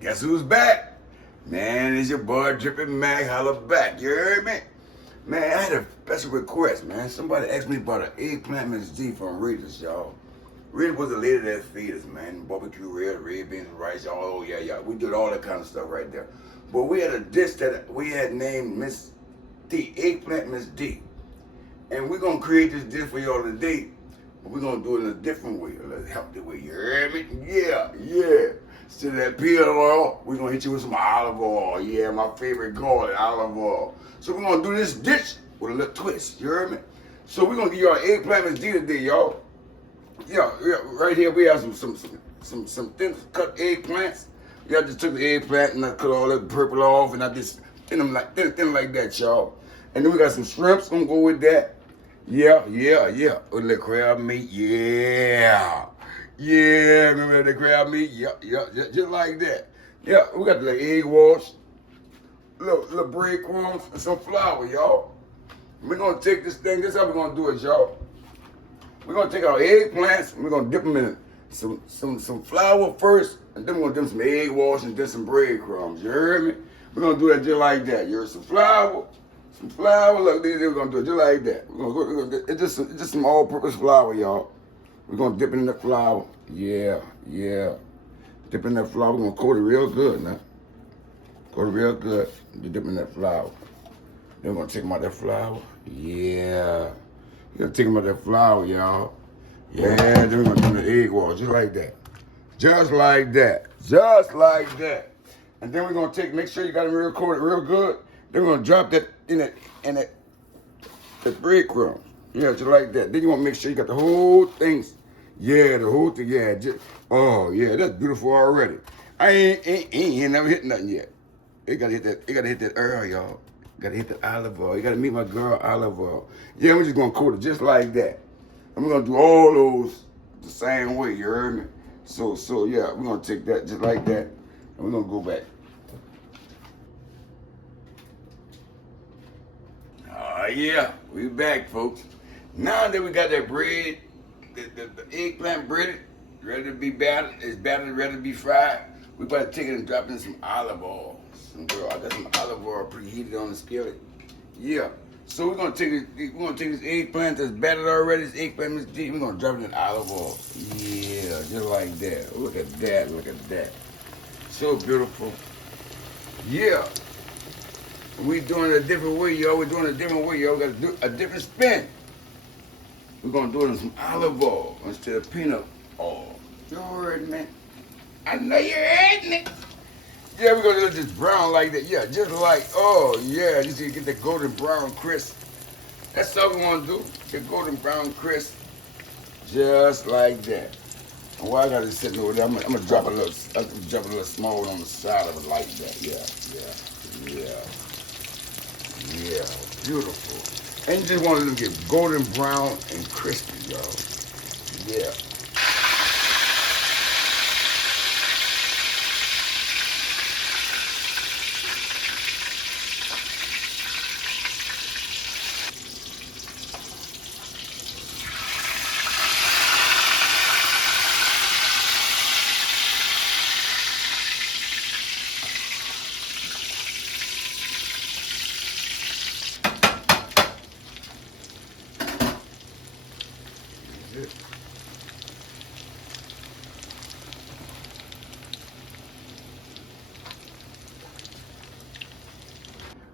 Guess who's back? Man, it's your boy Drippy Mack HOLLA BACK. You heard me? Man, I had a special request, man. Somebody asked me about an Eggplant Mrs from Rita's, y'all. Rita was the lady that feed us, man. Barbecue red beans, and rice, y'all. Oh, yeah. We did all that kind of stuff right there. But we had a dish that we had named Miss D, Eggplant Miss D. And we're going to create this dish for y'all today. But we're going to do it in a different way, a healthy way. You heard me? Yeah. Instead of that peanut oil, we're going to hit you with some olive oil. Yeah, my favorite garlic, olive oil. So we're going to do this dish with a little twist. You heard me? So we're going to give y'all Eggplant Miss D today, y'all. Yeah, right here we have some thin cut eggplants. Yeah, I just took the eggplant and I cut all that purple off and I just thin like that, y'all. And then we got some shrimps, gonna go with that. Yeah. With a little crab meat, yeah. Remember the crab meat? Yeah, just like that. Yeah, we got the egg wash, little breadcrumbs, and some flour, y'all. We're gonna take this thing, this is how we're gonna do it, y'all. We're gonna take our eggplants and we're gonna dip them in some flour first, and then we're gonna dip some egg wash and then some breadcrumbs. You heard me? We're gonna do that just like that. You heard some flour. Look, we're gonna do it just like that. We're gonna it's just some all-purpose flour, y'all. We're gonna dip it in the flour. Yeah. Dip in that flour. We're gonna coat it real good now. Coat it real good. You dip in that flour. Then we're gonna take them out that flour. Yeah. You're gonna take them out that flour, y'all. Yeah, then we're gonna do the egg wash, just like that. Just like that. And then we're gonna make sure you got them real coated real good. Then we're gonna drop that in that breadcrumbs. Yeah, just like that. Then you wanna make sure you got the whole thing. Yeah, the whole thing, yeah. Oh yeah, that's beautiful already. I ain't never hit nothing yet. It gotta hit that oil, y'all. Gotta hit the olive oil. You gotta meet my girl, olive oil. Yeah, we're just gonna coat it just like that. And we're gonna do all those the same way, you heard me? So yeah, we're gonna take that just like that, and we're gonna go back. Yeah, we back, folks. Now that we got that bread, the eggplant breaded, ready to be battered, it's battered, ready to be fried, we better take it and drop it in some olive oil. Girl, I got some olive oil preheated on the skillet. Yeah. So we're gonna take this eggplant that's battered already, this Eggplant Miss D, we're gonna drop it in olive oil. Yeah, just like that. Look at that. So beautiful. Yeah. We doing it a different way, y'all. We gotta do a different spin. We're gonna do it in some olive oil instead of peanut oil. You heard me? I know you heard me. Yeah, we're gonna do this brown like that. Yeah, just like, oh yeah, just to get the golden brown crisp. That's all we wanna do. Get golden brown crisp. Just like that. And while I got it sitting over there, I'm gonna drop a little small on the side of it like that. Yeah. Beautiful. And you just want them to get golden brown and crispy, y'all. Yeah.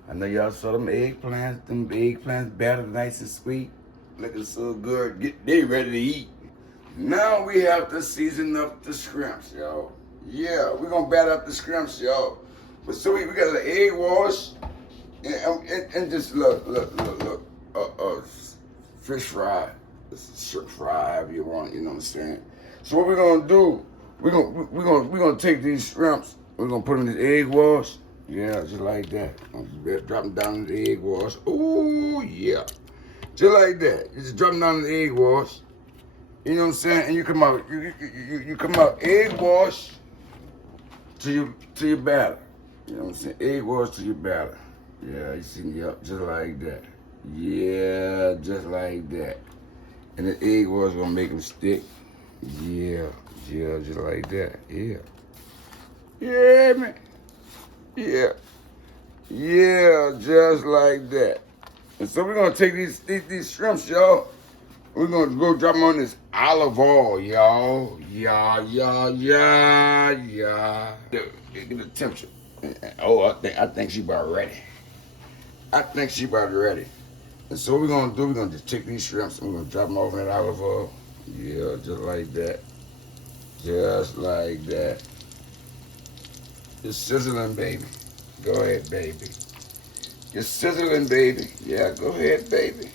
I know y'all saw them eggplants battered nice and sweet, looking so good. They ready to eat. Now we have to season up the shrimps, y'all. Yeah, we're gonna batter up the shrimps, y'all. But so we got an egg wash and just look, fish fry, shrimp fry, however you want, you know what I'm saying? So what we're gonna do, we're gonna take these shrimps, we're gonna put them in the egg wash. Yeah, just like that. Drop them down in the egg wash. Ooh, yeah. Just like that. You just drop them down in the egg wash. You know what I'm saying? And you come out, you come out egg wash to your batter. You know what I'm saying? Egg wash to your batter. Yeah, you see, yep, just like that. Yeah, just like that. And the egg wash gonna make them stick. Yeah, just like that. Yeah. You hear me? Yeah. Yeah, just like that. And so we're gonna take these shrimps, y'all. We're gonna go drop them on this olive oil, y'all. Yeah. Get the temperature. Oh, I think she about ready. I think she about ready. And so what we're gonna do, we're gonna just take these shrimps and we're gonna drop them over in that olive oil. Yeah, just like that. Just like that. It's sizzling, baby. Go ahead, baby. You're sizzling, baby. Yeah, go ahead, baby.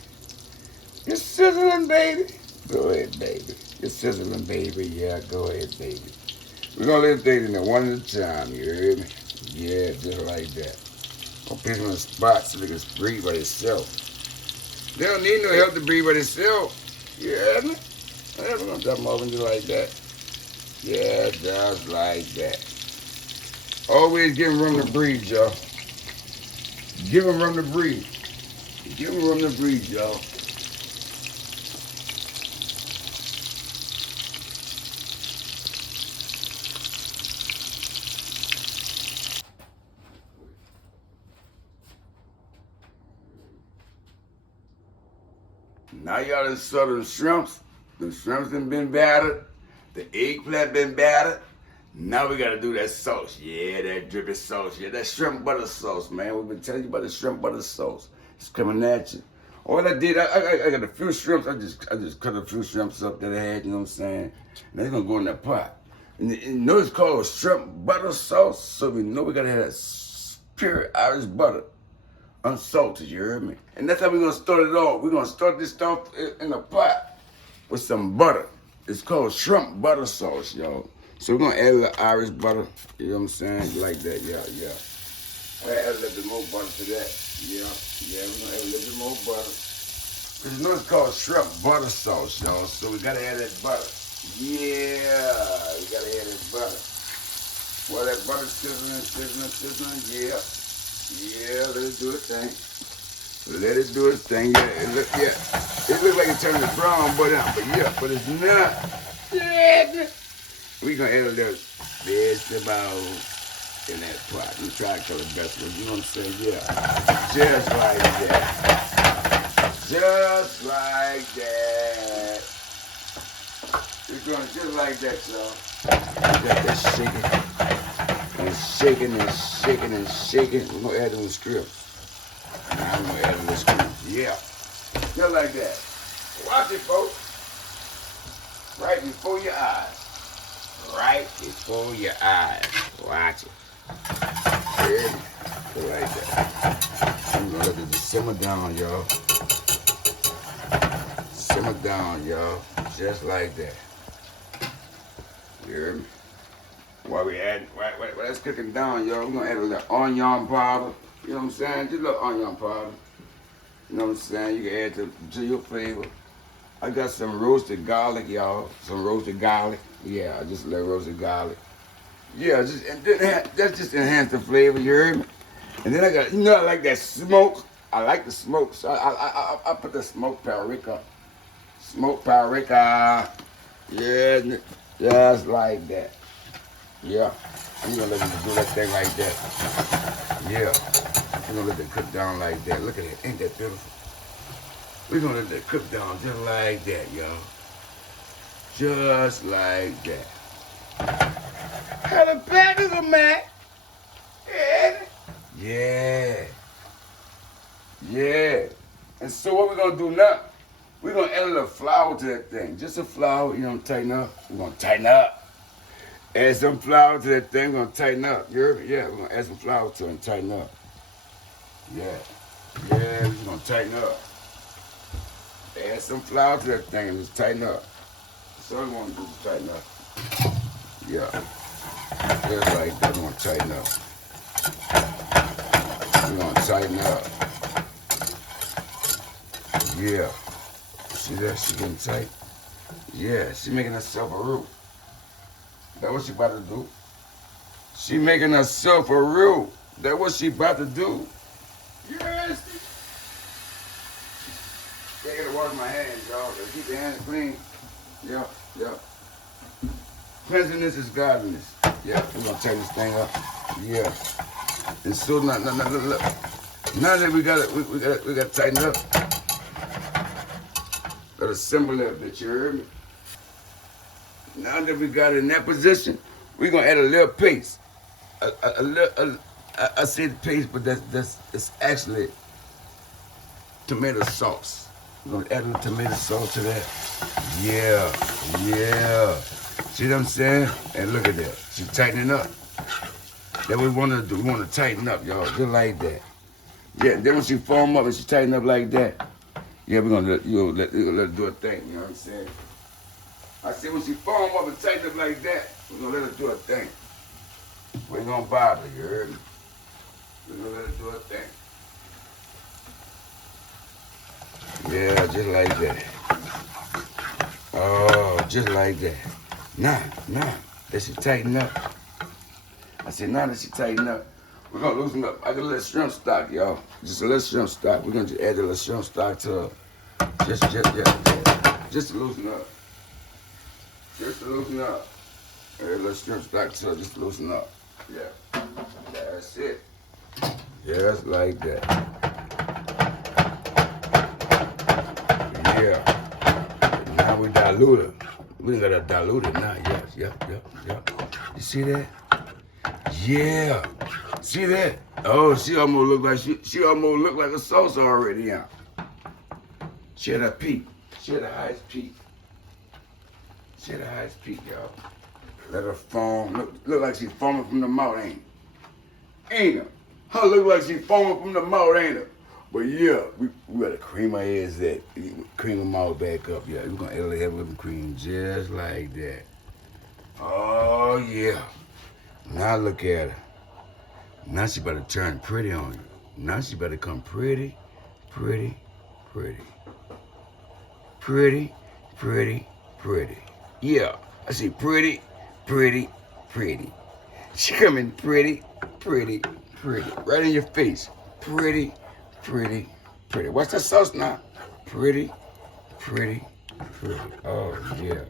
You're sizzling, baby. Go ahead, baby. You're sizzling, baby. Yeah, go ahead, baby. We're gonna let things in there one at a time, you hear me? Yeah, just like that. Gonna put them in a spot so they can breathe by themselves. They don't need no help to breathe by themselves. You hear me? Yeah, we're gonna drop them over and do like that. Yeah, just like that. Always give them room to breathe, y'all. Give them room to breathe. Give them room to breathe, y'all. Now y'all done saw them shrimps. The shrimps done been battered. The eggplant been battered. Now we gotta do that sauce. Yeah, that drippy sauce. Yeah, that shrimp butter sauce, man. We've been telling you about the shrimp butter sauce. It's coming at you. All I did, I got a few shrimps. I just cut a few shrimps up that I had, you know what I'm saying? And they're gonna go in that pot. And you know it's called shrimp butter sauce, so we know we gotta have that pure Irish butter. Unsalted, you heard me? And that's how we're gonna start it off. We're gonna start this stuff in a pot with some butter. It's called shrimp butter sauce, y'all. So we're gonna add a little Irish butter, you know what I'm saying? Like that, yeah. We're gonna add a little bit more butter to that. Yeah, we're gonna add a little bit more butter. Cause you know it's called shrimp butter sauce, y'all. So we gotta add that butter. Yeah, we gotta add that butter. While that butter sizzling, yeah. Yeah, let it do its thing. Let it do its thing. Yeah, it looks like it's turning brown, but it's not. Yeah. We gonna add a little vegetable in that pot. We try to color vegetables, you know what I'm saying? Yeah. Just like that. Just like that. We're going just like that, y'all. We got that shaking. We're gonna add them the strips. Now I'm gonna add them the strips. Yeah. Just like that. Watch it, folks. Right before your eyes. Right before your eyes. Watch it. Yeah. Just like that. I'm gonna let it just simmer down, y'all. Simmer down, y'all. Just like that. You hear me? While that's cooking down, y'all, we're gonna add a little onion powder. You know what I'm saying? Just a little onion powder. You know what I'm saying? You can add to your flavor. I got some roasted garlic, y'all. Some roasted garlic. Yeah, just a little roasted garlic. Yeah, that's just enhance the flavor, you heard me? And then I got, you know, I like that smoke. I like the smoke, so I put the smoked paprika. Smoked paprika. Yeah, just like that. Yeah, I'm gonna let them do that thing like that. Yeah, I'm gonna let it cook down like that. Look at it, ain't that beautiful? We're gonna let it cook down just like that, y'all. Just like that. Holla back, little man. Yeah. And so what we're gonna do now? We're gonna add a little flour to that thing. Just a flour, you know, tighten up. We're gonna tighten up. Add some flour to that thing, we're gonna tighten up. You heard me? Yeah, we're gonna add some flour to it and tighten up. Yeah, we're gonna tighten up. Add some flour to that thing and just tighten up. That's all we wanna do is tighten up. Yeah, just like that, we're gonna tighten up. We're gonna tighten up. Yeah, see that, she getting tight? Yeah, she making herself a roux. That's what she about to do. She making herself a roux. That's what she about to do. Yes. I gotta wash my hands, y'all. Gotta keep your hands clean. Yeah. Cleanliness is godliness. Yeah, we're gonna tighten this thing up. Yeah. And so now, look. Now that we got it, we got to tighten it up. Gotta assemble that bitch, you heard me? Now that we got it in that position, we're gonna add a little paste. I say the paste, but it's actually tomato sauce. We're gonna add a little tomato sauce to that. Yeah. See what I'm saying? And look at that. She's tightening up. That we wanna do. We wanna tighten up, y'all, just like that. Yeah. Then when she form up and she tighten up like that, yeah, we're gonna let her do a thing. You know what I'm saying? I said when she form up and tighten up like that, we're gonna let her do a thing. We ain't gonna bother, you heard me? We're gonna let her do a thing. Yeah, just like that. Oh, just like that. Now, that she tighten up. I said, now that she tighten up, we're gonna loosen up. I got a little shrimp stock, y'all. Just a little shrimp stock. We're gonna just add a little shrimp stock to her. Just to loosen up. Just to loosen up. Add a little shrimp stock to her, just to loosen up. Yeah. That's it. Just like that. Yeah. Now we dilute it. We ain't gotta dilute it now. Yep. You see that? Yeah. See that? Oh, she almost look like she almost look like a sauce already, yeah. She had a peak. She had the highest peak. She had the highest peak, y'all. Let her foam. Look like she's foaming from the mouth, ain't it? Ain't her? Her look like she's foaming from the mouth, ain't her? But yeah, we gotta cream her ass that. Cream them all back up, yeah. We're gonna add a little whipping cream just like that. Oh yeah. Now look at her. Now she better turn pretty on you. Now she better come pretty. Yeah, I see pretty. She coming pretty. Right in your face. Pretty. Watch that sauce now. Pretty. Oh, yeah.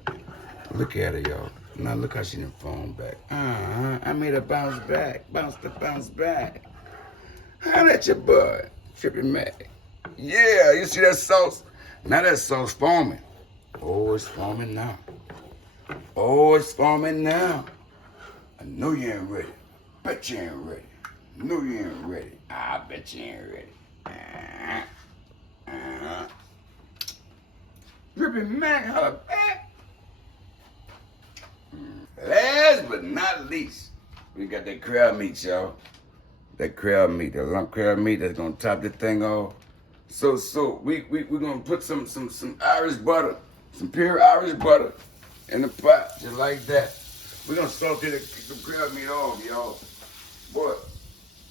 Look at her, y'all. Now look how she done foam back. I made her bounce back. Bounce back. Holla at your boy, Drippy Mack. Yeah, you see that sauce? Now that sauce foaming. Oh, it's foaming now. I know you ain't ready. Bet you ain't ready. No, you ain't ready. I bet you ain't ready. Drippy Mack HOLLA BACK. Last but not least, we got that crab meat, y'all. That crab meat, that lump crab meat that's gonna top this thing off. So we're gonna put some Irish butter, some pure Irish butter in the pot, just like that. We're gonna saute the crab meat off, y'all. But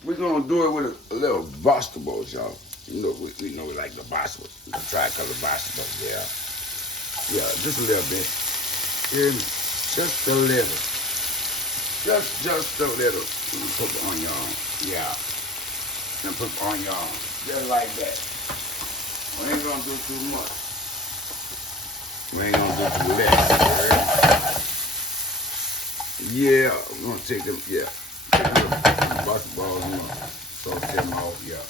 we're gonna do it with a little vegetables, y'all. You know, we know we like the vegetables, the tricolor vegetables, yeah. Yeah, just a little bit. Hear me? Just a little. Just a little. Put the onion on. Yeah. And put the onion on. Just like that. We ain't gonna do too much. We ain't gonna do too less. Right? Yeah, we're gonna take them, yeah. Take them balls and salt them off, yeah.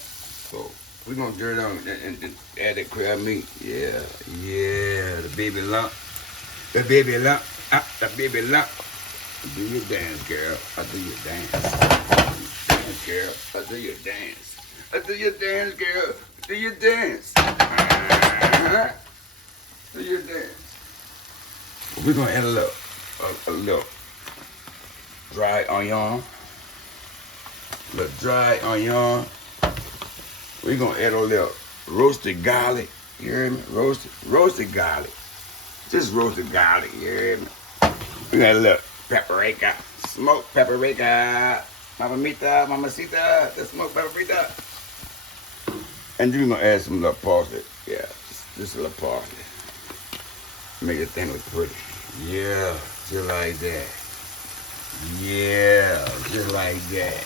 So we're gonna get it on and add that crab meat. Yeah. The baby lump. The baby lump. Do your dance, girl. I do your dance. Dance, girl. I do your dance. Do your dance, girl. Do your dance. Do your dance. We're gonna add a little dry onion. We're gonna add a little roasted garlic. You hear me? Roasted garlic. Just roasted garlic. You hear me? We got a little paprika, smoked paprika, mamacita, the smoked paprika. And then we're gonna add some little parsley. Yeah, just a little parsley. Make the thing look pretty. Yeah, just like that. Yeah, just like that.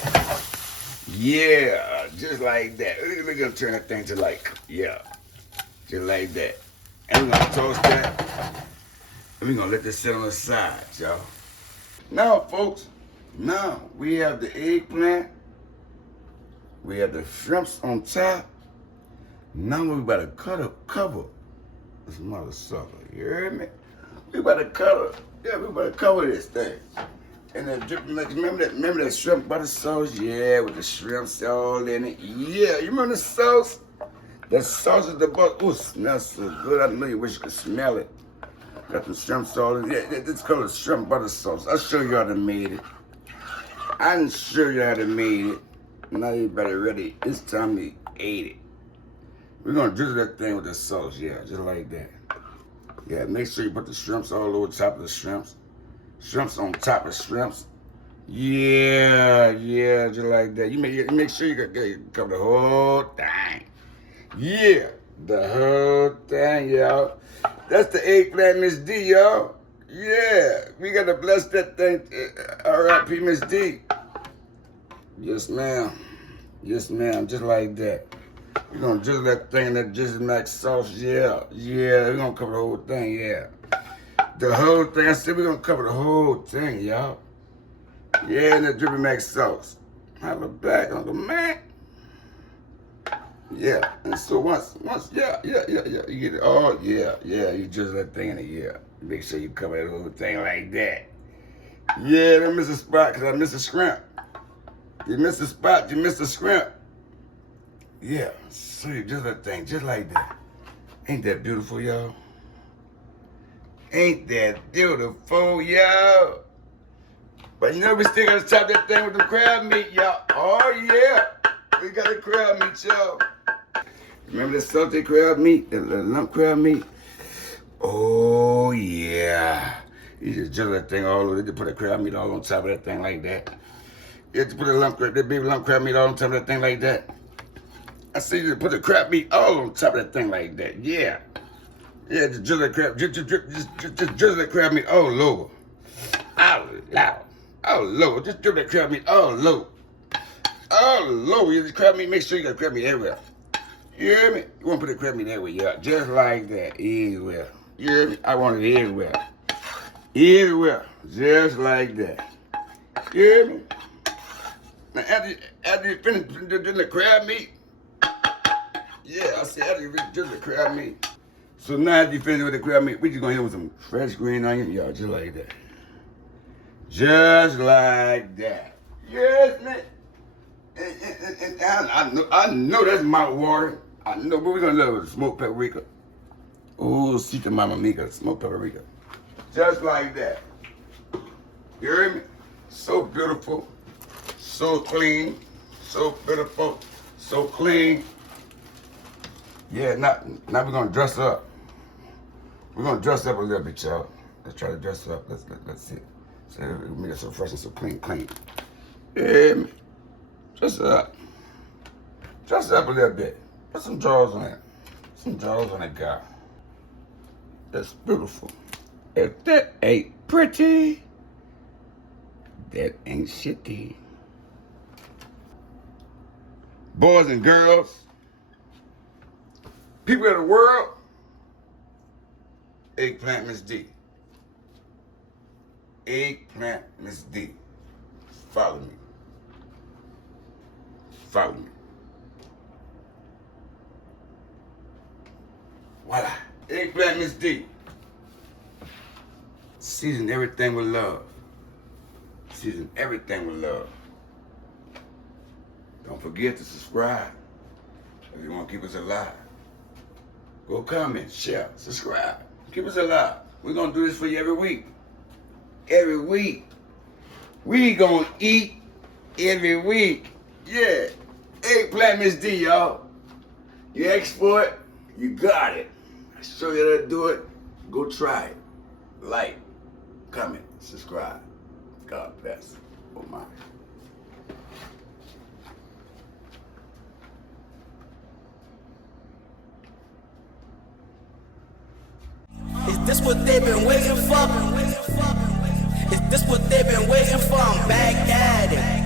Yeah, just like that. We're gonna turn that thing to like, yeah, just like that. And we're gonna toast that. And we're gonna let this sit on the side, y'all. Now, folks, Now we have the eggplant. We have the shrimps on top. Now we about to cover this mother sucker. You heard me? We about to cover. Yeah, we about to cover this thing. And then remember that shrimp butter sauce? Yeah, with the shrimps all in it. Yeah, you remember the sauce? That sauce is the butter. Ooh, smells so good. I know you wish you could smell it. Got the shrimps all in it. Yeah, this is called shrimp butter sauce. I'll show you how to make it. I didn't show you how to make it. Now everybody ready. It's time to eat it. We're gonna drizzle that thing with the sauce, yeah, just like that. Yeah, make sure you put the shrimps all over top of the shrimps. Shrimps on top of shrimps. Yeah, just like that. You make sure you cover the whole thing. Yeah, the whole thing, y'all. That's the Eggplant Miss D, y'all. Yeah, we gotta bless that thing. R.I.P. Miss D. Yes, ma'am. Yes, ma'am. Just like that. We're gonna drizzle that thing in that Drippy Mack sauce. Yeah. We're gonna cover the whole thing. Yeah. The whole thing. I said we're gonna cover the whole thing, y'all. Yeah, in the Drippy Mack sauce. Holla back, Uncle Mac. Yeah. And so once, yeah. You get it. Oh, yeah. You drizzle that thing in it. Yeah. Make sure you cover that whole thing like that. Yeah, don't miss a spot because I missed a shrimp. You missed a spot, you missed a shrimp. Yeah, so you drizzle that thing just like that. Ain't that beautiful, y'all? Ain't that beautiful, y'all? But you know we still gotta chop that thing with the crab meat, y'all. Oh yeah, we got the crab meat, y'all. Remember the salted crab meat, the lump crab meat? Oh yeah. You just drizzle that thing all over. You put the crab meat all on top of that thing like that. You have to put that baby lump crab meat all on top of that thing like that. I see you put the crab meat all on top of that thing like that. Yeah. Yeah, just drizzle that crab, just drizzle that crab meat all over. All over. Just drizzle that crab meat all over. All over. You just crab meat, make sure you got crab meat everywhere. You hear me? You want to put the crab meat everywhere, yeah. Just like that. Everywhere. You hear me? I want it everywhere. Everywhere. Just like that. You hear me? Now, after you finish doing the crab meat, yeah, I said after you finish doing the crab meat. So now after you finish with the crab meat, we just gonna hit with some fresh green onion, y'all, just like that. Just like that. Yes, man. And I know that's mouthwatering. I know, but we're gonna love it with smoked paprika. Ooh, Sita Mama Mika, smoked paprika. Just like that. You heard me? So beautiful. So clean, so beautiful, so clean. Yeah, now we're gonna dress up. We're gonna dress up a little bit, y'all. Let's try to dress up. Let's see. So we make it so fresh and so clean. Yeah, dress up. Dress up a little bit. Put some drawers on it. Some drawers on that guy. That's beautiful. If that ain't pretty, that ain't shitty. Boys and girls, people of the world, Eggplant Miss D. Eggplant Miss D. Follow me. Follow me. Voila. Eggplant Miss D. Season everything with love. Season everything with love. Don't forget to subscribe if you want to keep us alive. Go comment, share, subscribe. Keep us alive. We're going to do this for you every week. Every week. We going to eat every week. Yeah. Eggplant Miss D, y'all. You asked for it, you got it. I show you how to do it. Go try it. Like, comment, subscribe. God bless. Oh my. Is this what they've been waiting for? Is this what they've been waiting for? I'm back at it.